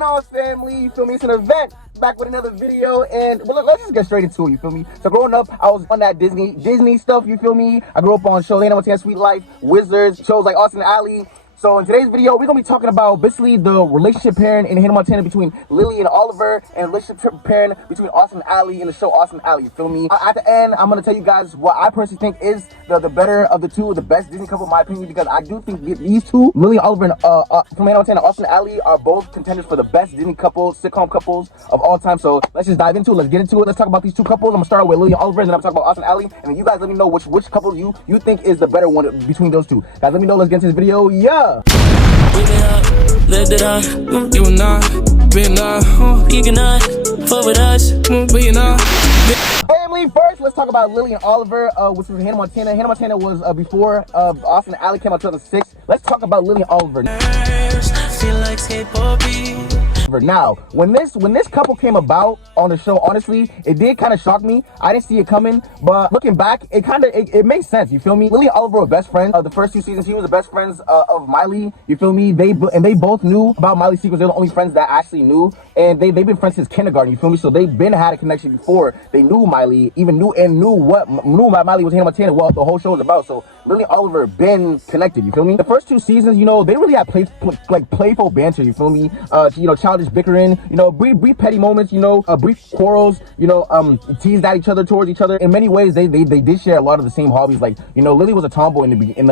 going on, family? You feel me? It's an event. Back with another video, and well, let's just get straight into it. You feel me? So growing up, I was on that Disney stuff. You feel me? I grew up on shows, Hannah Montana, Sweet Life, Wizards, shows like Austin Alley. So in today's video, we're gonna be talking about basically the relationship pairing in Hannah Montana between Lily and Oliver, and relationship pairing between Austin Alley in the show Austin Alley. You feel me? At the end, I'm gonna tell you guys what I personally think is the better of the two, the best Disney couple in my opinion, because I do think these two, Lily and Oliver and from Hannah Montana, Austin Alley, are both contenders for the best Disney couples, sitcom couples of all time. So let's just dive into it. Let's get into it. Let's talk about these two couples. I'm gonna start with Lily and Oliver, and then I'm gonna talk about Austin Alley, and then you guys let me know which couple you think is the better one between those two. Guys, let me know. Let's get into this video. Yeah. Lived it up, you and I, been you cannot fuck with us, we not. Family first, let's talk about Lily and Oliver, which was Hannah Montana. Hannah Montana was before Austin Alley came out in 2006. Let's talk about Lily and Oliver. Feel like skateboard beat. Now, when this couple came about on the show, honestly, it did kind of shock me. I didn't see it coming, but looking back, it makes sense. You feel me? Lily and Oliver were best friends. The first two seasons, he was the best friends of Miley. You feel me? They both knew about Miley's secrets. They're the only friends that actually knew, and they've been friends since kindergarten. You feel me? So they've been had a connection before they knew Miley, even knew about Miley was Hannah Montana. What the whole show was about. So Lily and Oliver been connected. You feel me? The first two seasons, you know, they really had playful banter. You feel me? Childish bickering, brief petty moments, brief quarrels, teased at each other, towards each other. In many ways, they did share a lot of the same hobbies. Like, Lily was a tomboy in the beginning.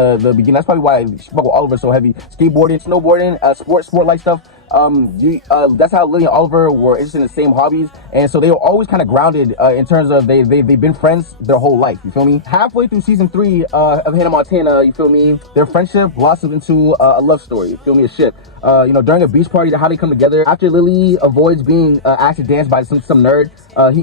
That's probably why she fuck with Oliver so heavy. Skateboarding, snowboarding, sport like stuff. That's how Lily and Oliver were interested in the same hobbies, and so they were always kind of grounded in terms of they've been friends their whole life. You feel me? Halfway through season 3 of Hannah Montana, you feel me, their friendship blossomed into a love story. You feel me? A ship. During a beach party, how they come together. After Lily avoids being asked to dance by some nerd,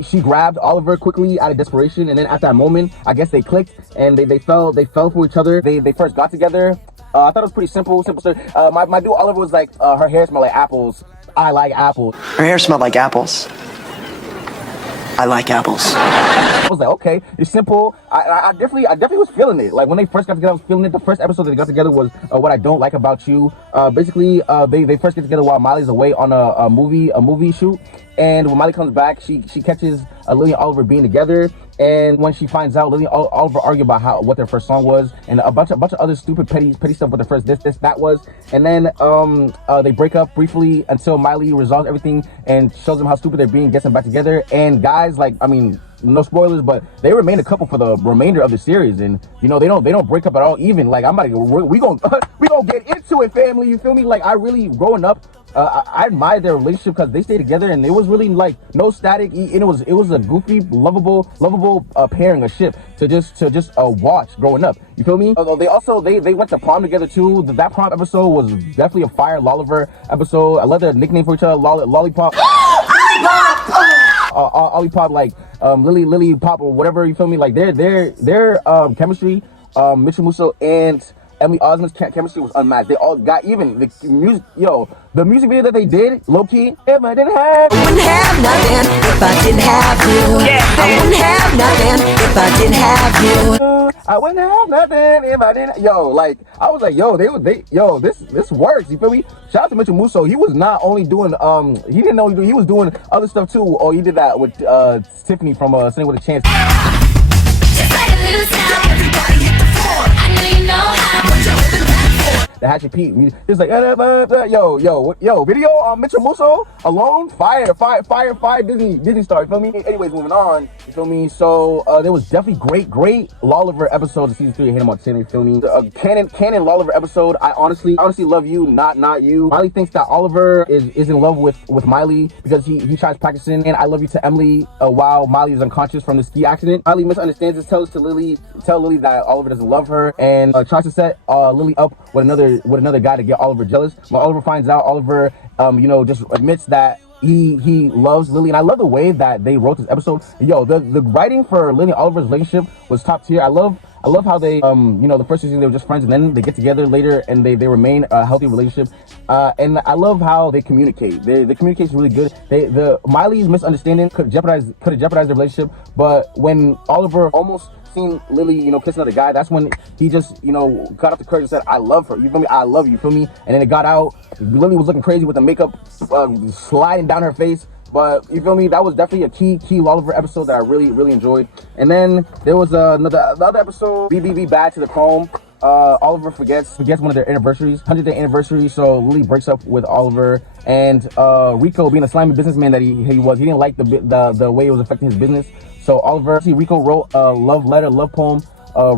she grabbed Oliver quickly out of desperation, and then at that moment, I guess they clicked and they fell for each other. They first got together. I thought it was pretty simple story. My dude Oliver was like, her hair smelled like apples. I like apples. Her hair smelled like apples. I like apples. I was like, okay, it's simple. I definitely was feeling it. Like when they first got together, I was feeling it. The first episode that they got together was What I Don't Like About You. Basically, they first get together while Miley's away on a movie shoot. And when Miley comes back, she catches Lily and Oliver being together. And when she finds out, Lily and Oliver argue about what their first song was, and a bunch of other stupid petty stuff with their first that was. And then they break up briefly until Miley resolves everything and shows them how stupid they're being, gets them back together. And guys, like, I mean, no spoilers, but they remain a couple for the remainder of the series. And they don't break up at all. Even like we gonna get into it, family. You feel me? Like, I really, growing up, I admired their relationship because they stayed together, and it was really like no static. And it was a goofy, lovable pairing, a ship to just watch growing up. You feel me? Although they went to prom together too. That prom episode was definitely a fire Lolliver episode. I love their nickname for each other, Lollipop. Olipop, like Lily Pop or whatever. You feel me? Like their chemistry, Mitchell Musso and Emily Osment's chemistry was unmatched. They all got even the music. The music video that they did, low key. If I didn't have, I wouldn't have nothing if I didn't have you. Yeah. I wouldn't have nothing if I didn't have you. I wouldn't have nothing if I didn't. Like, I was like, this works. You feel me? Shout out to Mitchell Musso. He was not only doing he didn't know he was doing other stuff too. Or he did that with Tiffany from Singing with a Chance. Just like a little sound. Everybody hit the floor. I know you know how. What you holding back for? The Hatchet Pete. It's like video on Mitchell Musso alone. Fire Disney star. You feel me? Anyways, moving on. You feel me? So there was definitely great Lolliver episodes of season 3 of Hannah Montana. You feel me? Canon Lolliver episode. I honestly love you, not you. Miley thinks that Oliver is in love with Miley because he tries practicing and I love you to Emily while Miley is unconscious from the ski accident. Miley misunderstands this, tells Lily that Oliver doesn't love her, and tries to set Lily up with another guy to get Oliver jealous. When Oliver finds out, Oliver just admits that he loves Lily, and I love the way that they wrote this episode. The writing for Lily and Oliver's relationship was top tier. I love how they the first season they were just friends, and then they get together later and they remain a healthy relationship. And I love how they communicate. The communication is really good. The Miley's misunderstanding could have jeopardized the relationship, but when Oliver almost seen Lily, you know, kiss another guy, that's when he just, you know, got off the courage and said, I love her. You feel me? I love you feel me? And then it got out. Lily was looking crazy with the makeup sliding down her face. But you feel me? That was definitely a key Oliver episode that I really enjoyed. And then there was the other episode, BBB Bad to the Chrome. Oliver forgets one of their anniversaries, 100th day anniversary. So Lily breaks up with Oliver, and Rico, being a slimy businessman that he was, he didn't like the way it was affecting his business. So Rico wrote a love poem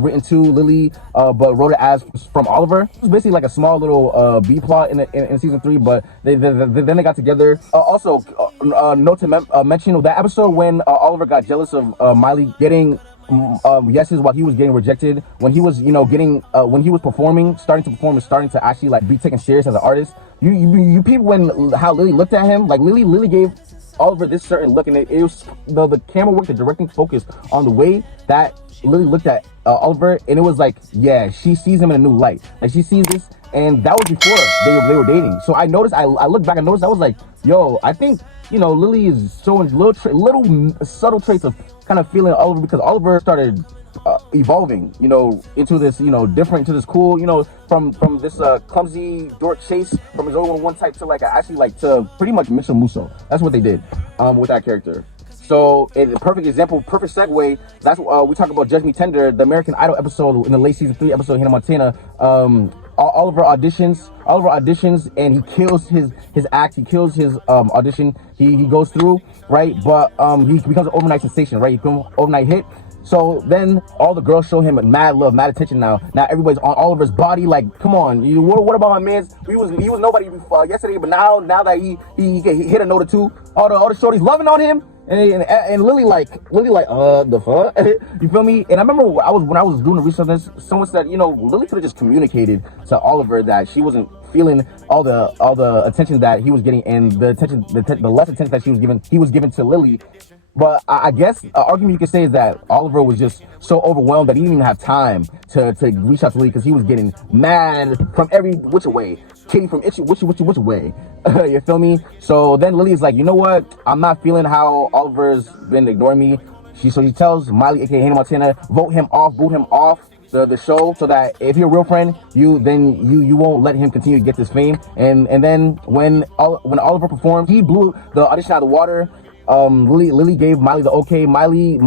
written to Lily, but wrote it as from Oliver. It was basically like a small little B plot in season 3, but then they got together. Also, note to mention that episode when Oliver got jealous of Miley getting yeses while he was getting rejected, when he was, you know, getting when he was starting to perform and starting to actually like be taken serious as an artist. You people, when how Lily looked at him, like Lily gave Oliver this certain look, and it was the camera work, the directing focus on the way that Lily looked at Oliver, and it was like, yeah, she sees him in a new light. Like, she sees this, and that was before they were dating. So I noticed, I looked back and noticed, I was like, yo, I think, you know, Lily is showing little subtle traits of kind of feeling Oliver, because Oliver started evolving, you know, into this, you know, different, to this cool, you know, from this clumsy dork Chase from his own one type to like actually like to pretty much Mitchell Musso. That's what they did with that character. So a perfect example, perfect segue. That's we talk about Judge Me Tender, the American Idol episode in the late season 3 episode, Hannah Montana. Oliver auditions and he kills his act. He kills his audition. He goes through, right? But he becomes an overnight sensation, right? He becomes an overnight hit. So then all the girls show him mad love, mad attention now. Now everybody's on Oliver's body. Like, come on, what about my man's? He was nobody yesterday, but now that he hit a note or two, all the shorties loving on him. And Lily like the fuck. You feel me? And I remember when I was doing the research on this, someone said, you know, Lily could have just communicated to Oliver that she wasn't feeling all the attention that he was getting, and the less attention that he was giving to Lily. But I guess an argument you could say is that Oliver was just so overwhelmed that he didn't even have time to reach out to Lily, because he was getting mad from every which way. Kitty from itchy which way. You feel me? So then Lily is like, you know what? I'm not feeling how Oliver's been ignoring me. So he tells Miley, aka Hannah Montana, boot him off the show, so that if you're a real friend, you won't let him continue to get this fame. And then when Oliver performed, he blew the audition out of the water. Lily gave Miley the okay. Miley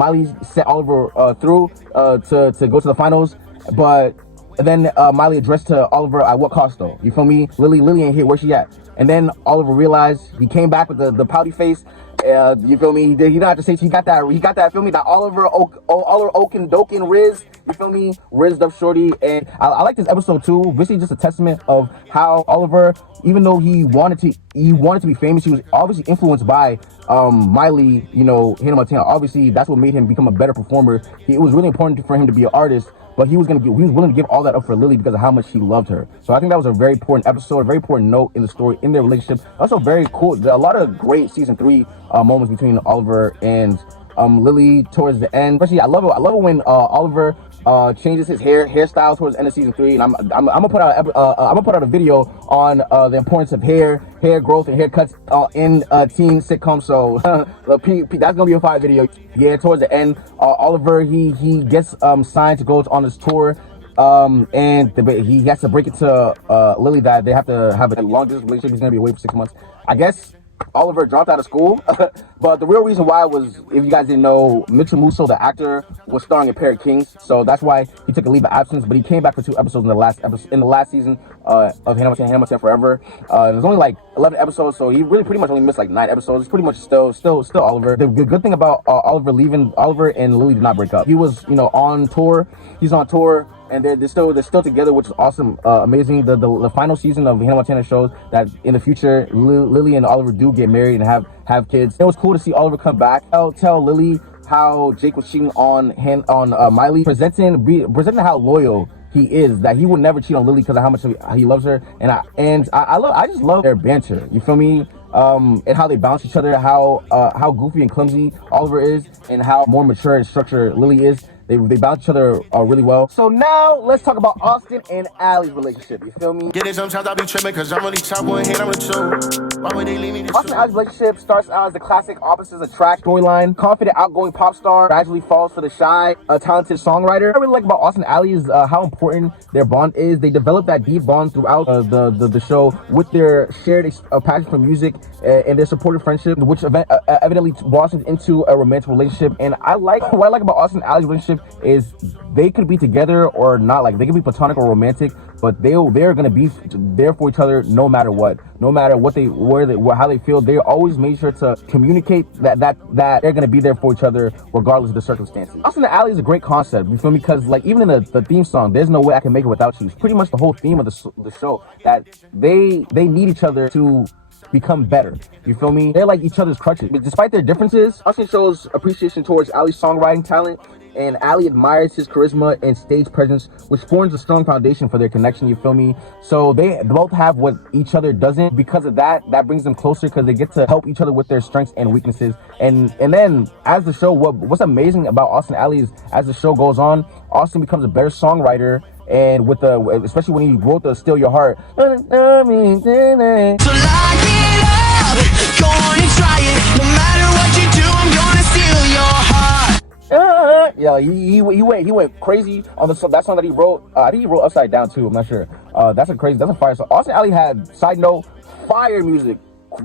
sent Oliver through to go to the finals, but then Miley addressed to Oliver, at what cost though? You feel me? Lily ain't here. Where she at? And then Oliver realized, he came back with the pouty face. You feel me? He didn't have to say, he got that. Feel me? That Oliver Oaken Riz. You feel me? Rizzed up shorty. And I like this episode too. Basically just a testament of how Oliver, even though he wanted to be famous, he was obviously influenced by Miley, you know, Hannah Montana. Obviously that's what made him become a better performer. It was really important for him to be an artist, but he was willing to give all that up for Lily because of how much he loved her. So I think that was a very important episode, a very important note in the story, in their relationship. Also very cool. There are a lot of great season 3 moments between Oliver and Lily towards the end. Especially I love it when Oliver changes his hairstyle towards the end of season 3, and I'm gonna put out a video on the importance of hair growth and haircuts in teen sitcoms. So that's gonna be a fire video. Yeah, towards the end, Oliver he gets signed to go on this tour. And he has to break it to Lily that they have to have a long distance relationship. He's gonna be away for 6 months. I guess Oliver dropped out of school, but the real reason why was, if you guys didn't know, Mitchell Musso, the actor, was starring in Pair of Kings, so that's why he took a leave of absence. But he came back for 2 episodes in the last season of Hannah Montana Forever. There's only like 11 episodes, so he really pretty much only missed like 9 episodes. It's pretty much still Oliver. The good thing about Oliver and Lily did not break up. He was, you know, on tour. He's on tour. And they're still together, which is awesome, amazing. The final season of Hannah Montana shows that in the future, Lily and Oliver do get married and have kids. It was cool to see Oliver come back. Tell Lily how Jake was cheating on Miley, presenting how loyal he is, that he would never cheat on Lily because of how much he loves her. And I just love their banter. You feel me? And how they balance each other, how goofy and clumsy Oliver is, and how more mature and structured Lily is. They balance each other really well. So now let's talk about Austin and Allie's relationship. You feel me? Get it, sometimes I be tripping cause I'm really top one hit, I'm the truth. Why would they leave me this Austin and Allie's relationship starts out as the classic opposites attract storyline. Confident, outgoing pop star gradually falls for the shy, talented songwriter. What I really like about Austin and Allie is how important their bond is. They develop that deep bond throughout the show with their shared passion for music and their supportive friendship, which evidently blossomed into a romantic relationship. And what I like about Austin and Allie's relationship is they could be together or not. Like, they could be platonic or romantic, but they're gonna be there for each other no matter what, no matter how they feel. They always made sure to communicate that they're gonna be there for each other regardless of the circumstances. Austin and Alley is a great concept, you feel me? Because like even in the theme song, "There's No Way I Can Make It Without You," it's pretty much the whole theme of the show, that they need each other to become better. You feel me? They're like each other's crutches. But despite their differences, Austin shows appreciation towards Allie's songwriting talent, and Allie admires his charisma and stage presence, which forms a strong foundation for their connection. You feel me? So they both have what each other doesn't. Because of that brings them closer, because they get to help each other with their strengths and weaknesses. And then as the show, what's amazing about Austin and Allie is, as the show goes on, Austin becomes a better songwriter. And especially when he wrote the "Steal Your Heart." So lock it up, go on and try it. No matter what you do, I'm gonna steal your heart. Yeah, he went crazy on that song that he wrote. I think he wrote "Upside Down" too. I'm not sure. That's a fire song. Austin and Alley had, side note, fire music.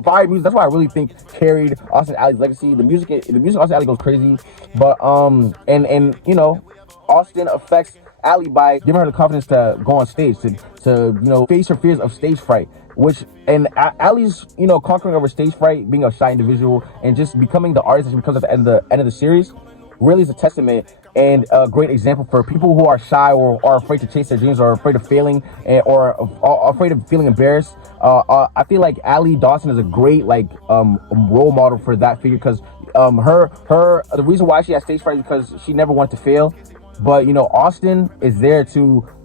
That's why I really think carried Austin and Alley's legacy. The music Austin and Alley goes crazy, but and you know, Austin affects Allie by giving her the confidence to go on stage, to face her fears of stage fright, and Allie's conquering over stage fright, being a shy individual, and just becoming the artist that she becomes at the end of the series, really is a testament and a great example for people who are shy or are afraid to chase their dreams, or afraid of failing, or afraid of feeling embarrassed. I feel like Allie Dawson is a great role model for that figure, because the reason why she has stage fright is because she never wanted to fail. But Austin is there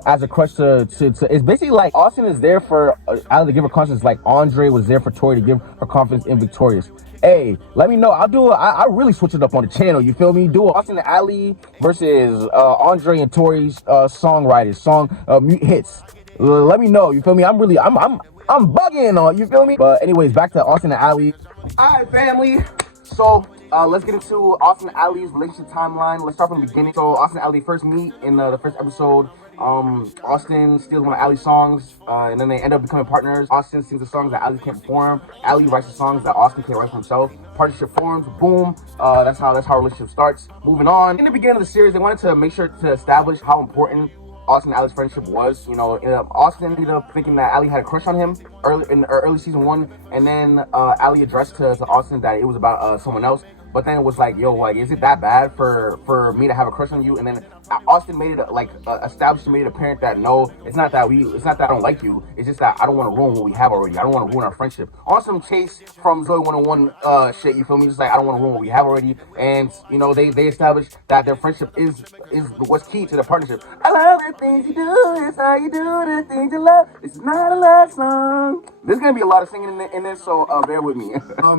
as a crutch to it's basically like Austin is there for Allie to give her confidence, like Andre was there for Tori to give her confidence in Victorious. Hey, let me know. I really switch it up on the channel. You feel me? Do Austin and Allie versus Andre and Tori's songwriters, hits. Let me know. You feel me? I'm bugging on. You feel me? But anyways, back to Austin and Allie. All right, family. So let's get into Austin and Allie's relationship timeline. Let's start from the beginning. So Austin and Allie first meet in the first episode. Austin steals one of Allie's songs, and then they end up becoming partners. Austin sings the songs that Allie can't perform. Allie writes the songs that Austin can't write for himself. Partnership forms. Boom. That's how our relationship starts. Moving on. In the beginning of the series, they wanted to make sure to establish how important Austin and Allie's friendship was. Austin ended up thinking that Allie had a crush on him early season 1, and then Allie addressed to Austin that it was about someone else. But then it was like, yo, is it that bad for me to have a crush on you? And then Austin made it established and made it apparent that no, it's not that I don't like you. It's just that I don't want to ruin what we have already. I don't want to ruin our friendship. On some Chase from Zoe 101 shit, you feel me? Just like, I don't want to ruin what we have already. And they established that their friendship is what's key to the partnership. I love the things you do. It's how you do the things you love. It's not a love song. There's gonna be a lot of singing in this, so bear with me.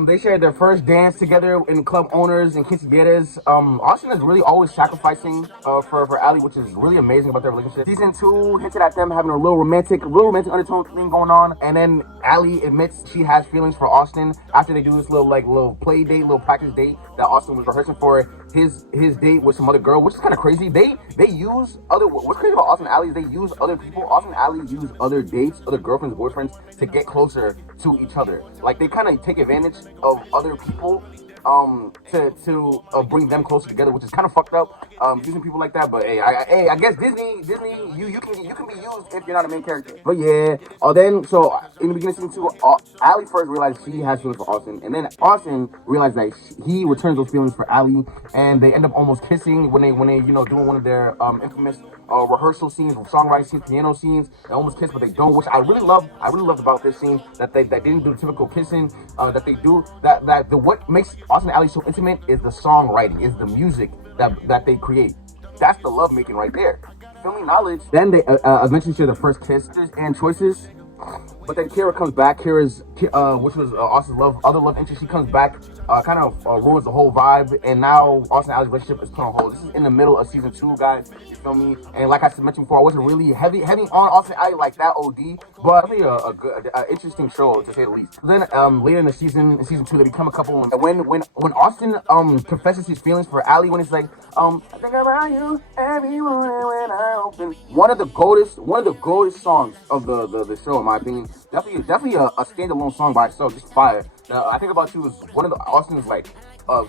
They shared their first dance together in Club Owners and Quinceañeras. Austin is really always sacrificing for Allie, which is really amazing about their relationship. Season 2 hinted at them having a little romantic undertone thing going on, and then Allie admits she has feelings for Austin after they do this little play date, little practice date that Austin was rehearsing for his date with some other girl, which is kind of crazy. They use what's crazy about Austin and Allie is they use other people. Austin and Allie use other dates, other girlfriends, boyfriends to get closer to each other. Like, they kind of take advantage of other people to bring them closer together, which is kind of fucked up, using people like that. But hey, I guess Disney, you can be used if you're not a main character. But yeah, then so in the beginning of season 2, Allie first realized she has feelings for Austin, and then Austin realized that he returns those feelings for Allie, and they end up almost kissing when they doing one of their infamous rehearsal scenes, songwriting scenes, piano scenes. They almost kiss, but they don't, which I really loved about this scene, that they didn't do the typical kissing that they do. What makes Austin and Allie so intimate is the songwriting, is the music that they create. That's the love making right there. Filming knowledge. Then they eventually share their first kiss and choices. But then Kira comes back. Kira's, which was Austin's other love interest. She comes back, kind of ruins the whole vibe. And now Austin and Ali's relationship is put on hold. This is in the middle of season 2, guys. You feel me? And like I mentioned before, I wasn't really heavy on Austin and Ali like that OD, but definitely a good, interesting show to say the least. Then later in season 2, they become a couple. And when Austin confesses his feelings for Ali, when it's like I think about you every morning when I open. One of the goatest songs of the show, in my opinion. Definitely a standalone song by itself, just fire. I Think About You is one of the Austin's like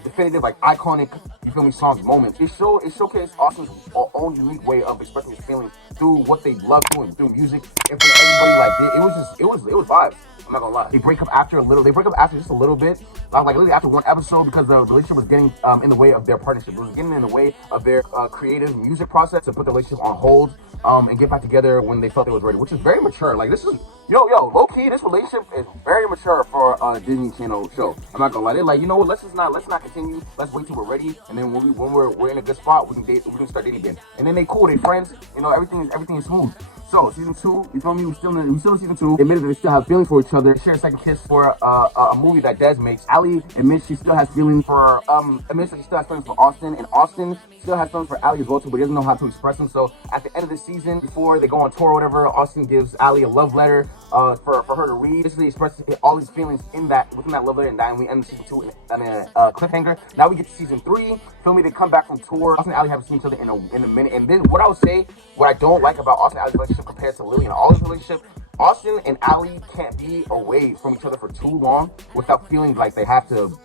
definitive, like iconic, you feel me, songs moments. It showcased Austin's own unique way of expressing his feelings through what they love doing, through music, and for everybody. Like it was vibes. I'm not gonna lie. They break up after just a little bit, like literally after one episode, because the relationship was getting in the way of their partnership. It was getting in the way of their creative music process to put the relationship on hold and get back together when they felt it was ready, which is very mature. Like this is yo low key. This relationship is very mature for a Disney Channel show. I'm not gonna lie. They're like, you know what? Let's not continue. Let's wait till we're ready, and then when we're in a good spot, we can start dating again. And then they cool, they friends. You know, everything is smooth. So season 2, you feel me? We still in season 2. They admitted that they still have feelings for each other. They share a second kiss for a movie that Des makes. Ali admits she still has feelings for Austin, and Austin still has feelings for Ali as well too, but he doesn't know how to express them. So at the end of the season, before they go on tour or whatever, Austin gives Ali a love letter for her to read. Basically expresses all his feelings within that love letter, and then we end season 2 in a cliffhanger. Now we get to season 3. Feel me? They come back from tour. Austin and Ali haven't seen each other in a minute. And then what I don't like about Austin and Ali's relationship compared to Lily and Olive's relationship, Austin and Ali can't be away from each other for too long without feeling like they have to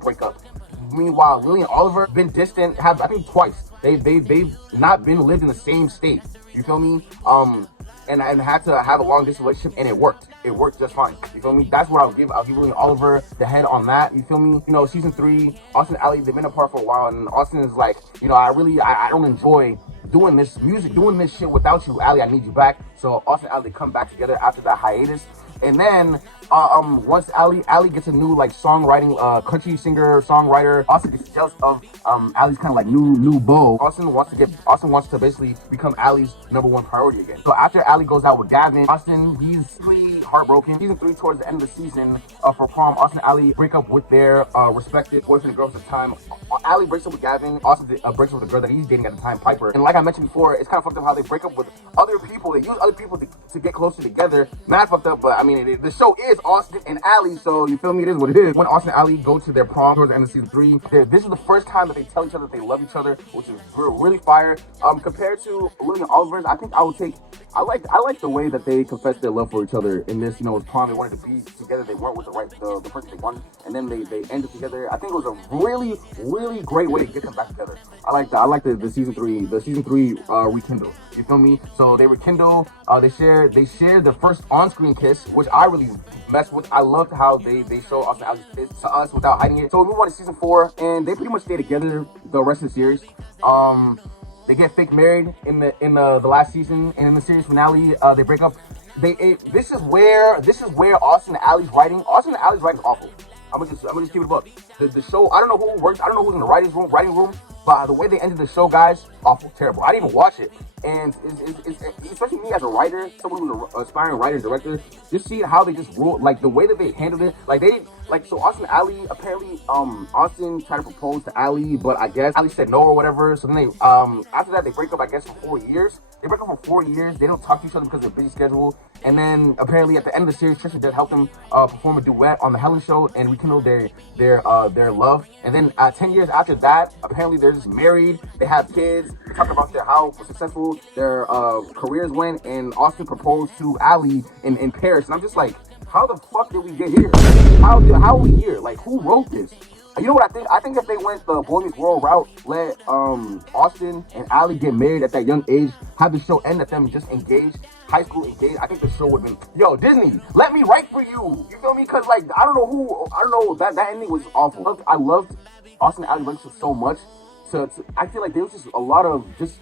break up. Meanwhile, Lily and Oliver have been distant, I think twice. They've not been lived in the same state. You feel me? And had to have a long distance relationship, and it worked. It worked just fine. You feel me? That's what I'll give Lily and Oliver the head on that. You feel me? You know, season 3, Austin and Ali, they've been apart for a while, and Austin is like, you know, I don't enjoy doing this shit without you, Ali. I need you back. So Austin and Ali come back together after that hiatus. And then once Ali gets a new like songwriting country singer songwriter, Austin gets jealous of Ali's kind of like new beau. Austin wants to basically become Ali's #1 priority again. So after Ali goes out with Gavin, Austin, he's pretty heartbroken. Season 3, towards the end of the season, for prom, Austin and Ali break up with their respective boyfriend and girls at the time. Ali breaks up with Gavin. Austin breaks up with the girl that he's dating at the time, Piper. And like I mentioned before, it's kind of fucked up how they break up with other people. They use other people to get closer together. Mad fucked up, but I mean, the show is Austin and Ali, so you feel me? It is what it is. When Austin and Ali go to their prom towards the end of season 3, this is the first time that they tell each other that they love each other, which is really fire. Compared to Lily and Oliver's, I think I like the way that they confessed their love for each other in this. You know, prom, they wanted to be together. They weren't with the person they wanted, and then they ended together. I think it was a really great way to get them back together. I like that. I like the season 3 rekindle. You feel me? So they rekindle. They shared their first on-screen kiss, which I really messed with. I loved how they show Austin and Ali's kiss to us without hiding it. So we move on to season 4, and they pretty much stay together the rest of the series. They get fake married in the last season, and in the series finale, they break up. This is where Austin and Ali's writing is awful. I'm gonna just keep it up. The show, I don't know who works. I don't know who's in the writing room. But the way they ended the show, guys, awful, terrible. I didn't even watch it, and it's especially me as a writer, someone who's an aspiring writer and director, just seeing how they just ruled, like the way that they handled it. So Austin and Ali, apparently, Austin tried to propose to Ali, but I guess Ali said no or whatever. So then they, after that, they break up, I guess, for 4 years. They break up for 4 years. They don't talk to each other because of their busy schedule. And then apparently at the end of the series, Trisha did help them perform a duet on the Helen show and rekindle their love. And then 10 years after that, apparently they're just married. They have kids. They talk about how successful their careers went. And Austin proposed to Ali in Paris. And I'm just like, how the fuck did we get here? How are we here? Like, who wrote this? You know what I think? I think if they went the Boy Meets World route, let Austin and Ali get married at that young age, have the show end at them just engaged, high school engaged, I think the show would have been, yo, Disney, let me write for you. You feel me? Because, like, I don't know, that ending was awful. I loved Austin and Ali's relationship so much. So I feel like there was just a lot of just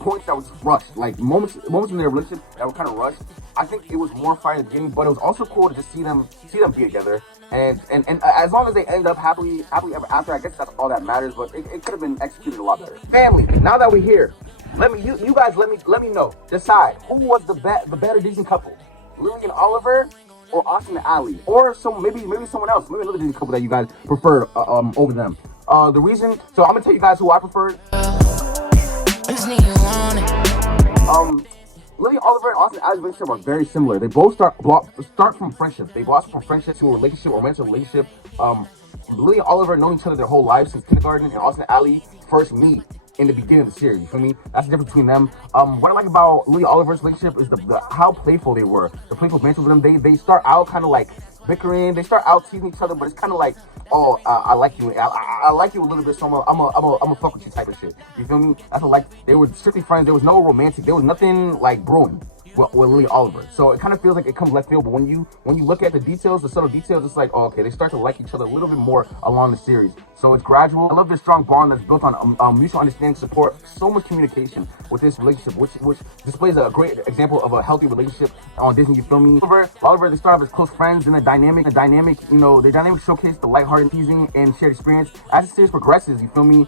points that were just rushed, like moments in their relationship that were kind of rushed. I think it was more fire at the beginning, but it was also cool to just see them be together. And as long as they end up happily ever after, I guess that's all that matters. But it could have been executed a lot better. Family, now that we're here, you guys let me know. Decide who was the better Disney couple. Lily and Oliver, or Austin and Ali, or maybe someone else, maybe another Disney couple that you guys prefer over them. The reason, so I'm gonna tell you guys who I prefer. Lily Oliver and Austin Ali's relationship are very similar. They both start from friendship. They blossom from friendship to a relationship, or romantic relationship. Lily and Oliver known each other their whole lives since kindergarten, and Austin and Ali first meet in the beginning of the series. You feel me? That's the difference between them. What I like about Lily Oliver's relationship is the how playful they were. The playful banter with them. They start out kind of like bickering. They start out teasing each other, but it's kind of like, oh, I like you. I like you a little bit, so I'm a fuck with you type of shit. You feel me? That's what, like, they were strictly friends. There was no romantic. There was nothing like brewing with Lily Oliver. So it kind of feels like it comes left field. But when you look at the details, the subtle details, it's like, oh, okay, they start to like each other a little bit more along the series. So it's gradual. I love this strong bond that's built on mutual understanding, support, so much communication with this relationship, which displays a great example of a healthy relationship on Disney. You feel me? Oliver, they start off as close friends, and the dynamic, you know, the dynamic showcase the lighthearted, teasing, and shared experience. As the series progresses, you feel me?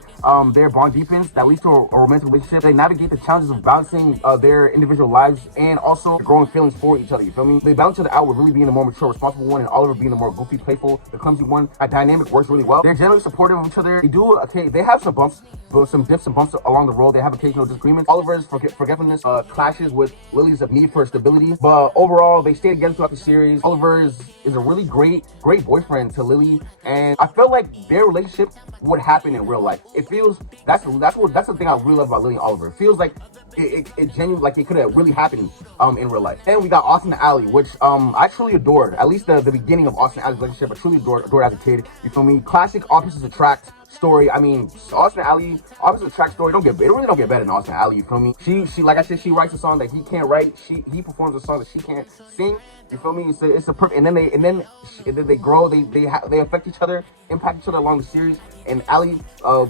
Their bond deepens, that leads to a romantic relationship. They navigate the challenges of balancing their individual lives and also growing feelings for each other. You feel me? They balance each other out with Lily being the more mature, responsible one, and Oliver being the more goofy, playful, the clumsy one. That dynamic works really well. They're generally supportive of each other. They have some bumps, some dips and bumps along the road. They have occasional disagreements. Oliver's forgetfulness clashes with Lily's need for stability, but overall they stay together throughout the series. Oliver is a really great boyfriend to Lily, and I feel like their relationship would happen in real life. It feels that's the thing I really love about Lily and Oliver. It feels like it genuinely, like it could have really happened in real life. And we got Austin and Ali, which I truly adored. At least the beginning of Austin and Ali's relationship, I truly adored as a kid. You feel me? Classic opposites attract story. I mean, Austin and Ali, opposites attract story. It really don't get better than Austin and Ali. You feel me? She like I said, she writes a song that he can't write. He performs a song that she can't sing. You feel me? It's a perfect. And then they grow. They affect each other, impact each other along the series. And Ali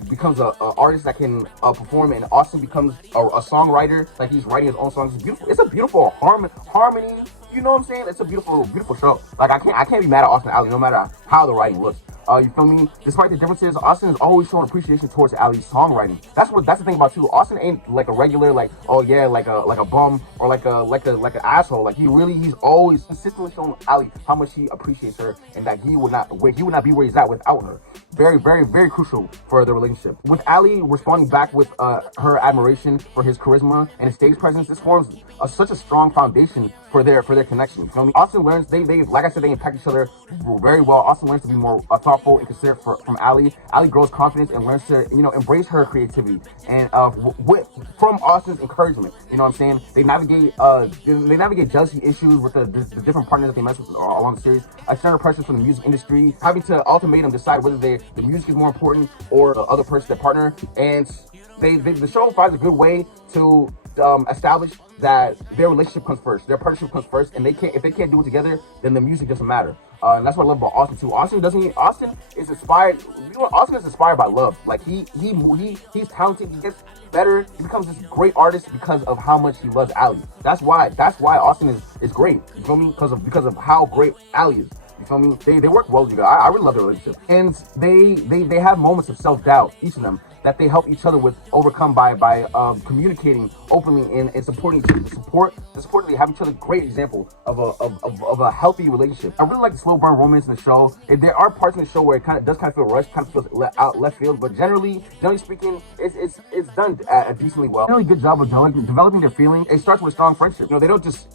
becomes a artist that can perform, and Austin becomes a songwriter. Like, he's writing his own songs. It's beautiful. It's a beautiful harmony. You know what I'm saying? It's a beautiful show. Like, I can't be mad at Austin and Ali no matter how the writing looks. You feel me? Despite the differences, Austin is always showing appreciation towards Ali's songwriting. That's the thing about too. Austin ain't like a regular, like, oh yeah, like a bum, or like an asshole. Like, he's always consistently showing Ali how much he appreciates her, and that he would not be where he's at without her. Very, very, very crucial for the relationship. With Ali responding back with her admiration for his charisma and his stage presence, this forms such a strong foundation for their connection. You feel me? Austin learns, they like I said, they impact each other very well. Austin learns to be more thoughtful and considerate from Ali. Ali grows confidence and learns to, you know, embrace her creativity, and from Austin's encouragement. You know what I'm saying? They navigate jealousy issues with the different partners that they mess with along the series. External pressures from the music industry, having to ultimatum decide whether the music is more important or the other person, their partner. And the show finds a good way to establish that their relationship comes first, their partnership comes first, and if they can't do it together, then the music doesn't matter. And that's what I love about Austin too. Austin is inspired. You know, Austin is inspired by love. Like, he's talented. He gets better. He becomes this great artist because of how much he loves Ali. That's why Austin is great. You feel me? Because of how great Ali is. You feel me? They work well together. I really love their relationship. And they have moments of self-doubt, each of them, that they help each other overcome by communicating openly and supporting each other. The support they have each other. Great example of a healthy relationship. I really like the slow burn romance in the show. There are parts in the show where it does kind of feel rushed, kind of feels left field, but generally speaking, it's done decently well. Really good job of developing their feelings. It starts with a strong friendship. You know, they don't just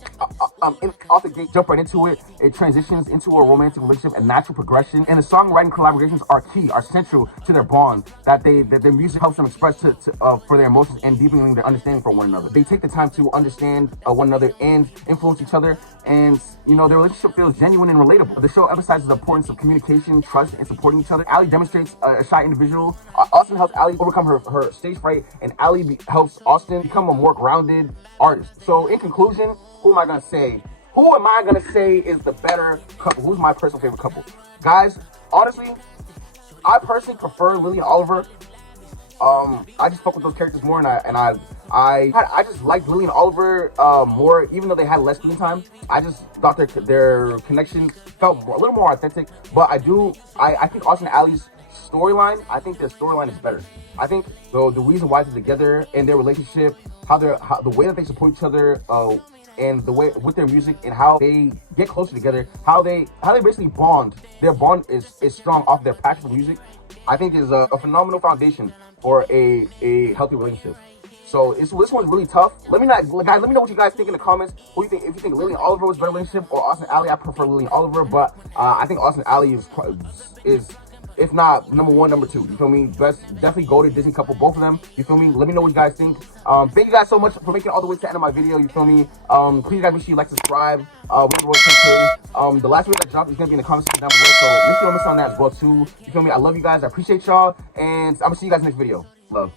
off the gate jump right into it. It transitions into a romantic relationship, a natural progression. And the songwriting collaborations are central to their bond. That their music helps them express for their emotions and deepening their understanding for one another. They take the time to understand one another and influence each other, and you know, their relationship feels genuine and relatable. The show emphasizes the importance of communication, trust, and supporting each other. Ali demonstrates a shy individual. Austin helps Ali overcome her stage fright, and Ali helps Austin become a more grounded artist. So in conclusion, who am I gonna say is the better couple? Who's my personal favorite couple? Guys, honestly, I personally prefer Lily and Oliver. I just fuck with those characters more, and I just liked Lily and Oliver more, even though they had less screen time. I just thought their connection felt a little more authentic. But I think Austin and Ali's storyline, I think their storyline is better. I think the reason why they're together and their relationship, how the way that they support each other, and the way with their music and how they get closer together, how they basically bond. Their bond is strong off their passion for music. I think is a phenomenal foundation for a healthy relationship. So this one's really tough. Let me know what you guys think in the comments. Who you think? If you think Lily and Oliver was a better relationship or Austin Ally, I prefer Lily and Oliver, but I think Austin Ally is if not number one, number two. You feel me? Best, definitely go to Disney couple, both of them. You feel me? Let me know what you guys think. Thank you guys so much for making it all the way to the end of my video. You feel me? Please guys, make sure you like, subscribe. The last video that dropped is gonna be in the comment section down below, so make sure you don't miss on that as well too. You feel me? I love you guys. I appreciate y'all, and I'm gonna see you guys next video. Love.